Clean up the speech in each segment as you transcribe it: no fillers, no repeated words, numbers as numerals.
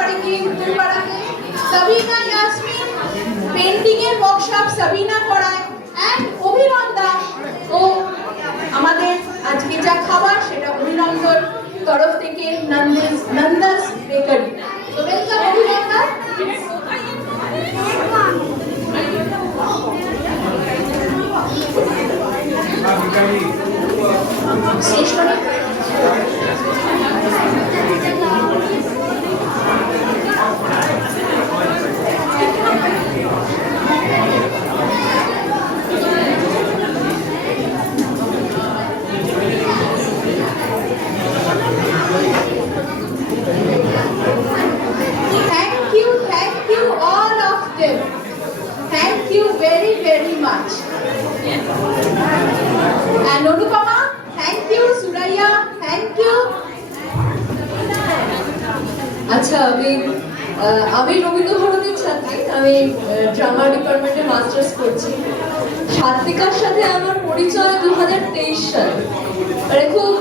पाड़े के उत्तरपाड़ा के सबीना यास्मीन पेंटिंग এর ওয়ার্কশপ सबीना করায় এন্ড অভিনন্দন ও আমাদের আজকে যা খাবার সেটা অভিনন্দন তরফ থেকে নন্দস বেকারি তো ওয়েলকাম অভিনন্দন শেষ করে Thank you very, very much. And Anupama, thank you. Suraya, thank you. আচ্ছা আমি রবীন্দ্র ভারতীর ছাত্রী, আমি ড্রামা ডিপার্টমেন্টে মাস্টার্স করছি। সাত্বিকার সাথে আমার পরিচয় 2023 সালে, মানে খুব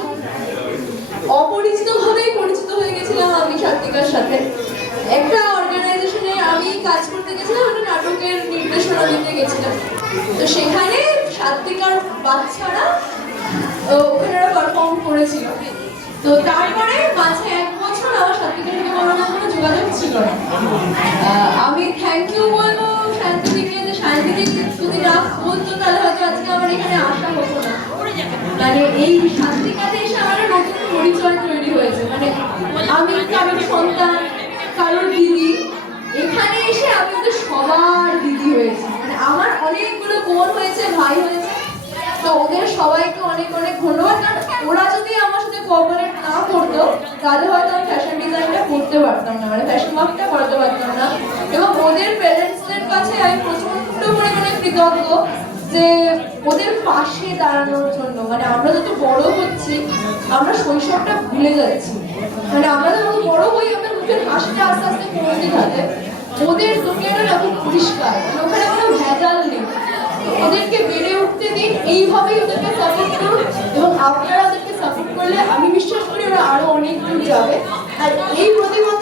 অপরিচিতভাবেই পরিচিত হয়ে গেছিলাম আমি সাত্বিকার সাথে। একটা অর্গানাইজেশনে আমি কাজ করতে গেছিলাম, একটা নাটকের নির্দেশনা দিতে গেছিলাম। তো সেখানে সাত্বিকার বাচ্চারা ওখানে পারফর্ম করেছিল। তো তারপরে মাঝে 1 বছর আমার সাত্বিকের সাথে কোনো যোগাযোগ ছিল না। আমি থ্যাংক ইউ বলবো শান্তিদিকে, যে শান্তিদি যদি না বলতো তাহলে হয়তো আজকে আমার এখানে আসা হতো না। মানে এই সাত্বিকাতে এসে আমার নতুন পরিচয় তৈরি হয়েছে। মানে আমি কারোর সন্তান, কারোর দিদি, এখানে এসে আমি ওদের সবার দিদি হয়েছি। মানে আমার অনেকগুলো বোন হয়েছে, ভাই হয়েছে, তো ওদের সবাইকে অনেক অনেক ধন্যবাদ। কারণ ওরা যদি আমার সাথে কোঅপারেট না করতো তাহলে হয়তো আমি ফ্যাশন ডিজাইনটা করতে পারতাম না, মানে ফ্যাশন ওয়ার্কটা করতে পারতাম না। এবং ওদের প্যারেন্টসদের কাছে আমি প্রচন্ড পরিমাণে কৃতজ্ঞ যে ওদের পাশে দাঁড়ানোর জন্য। মানে আমরা যত বড় হচ্ছি আমরা শৈশবটা ভুলে যাচ্ছি। মানে আমরা যত বড় হই আমাদের মুখের হাসিটা আস্তে আস্তে কমতে থাকে। ওদের দুনিয়াটা না খুব পরিষ্কার, ওখানে কোনো ভেজাল নেই। ওদেরকে বেড়ে উঠতে দিন, এইভাবেই ওদেরকে সাপোর্ট করুন এবং আপনারা ওদেরকে সাপোর্ট করলে আমি বিশ্বাস করি ওরা আরো অনেক দূর যাবে। আর এই প্রতিভা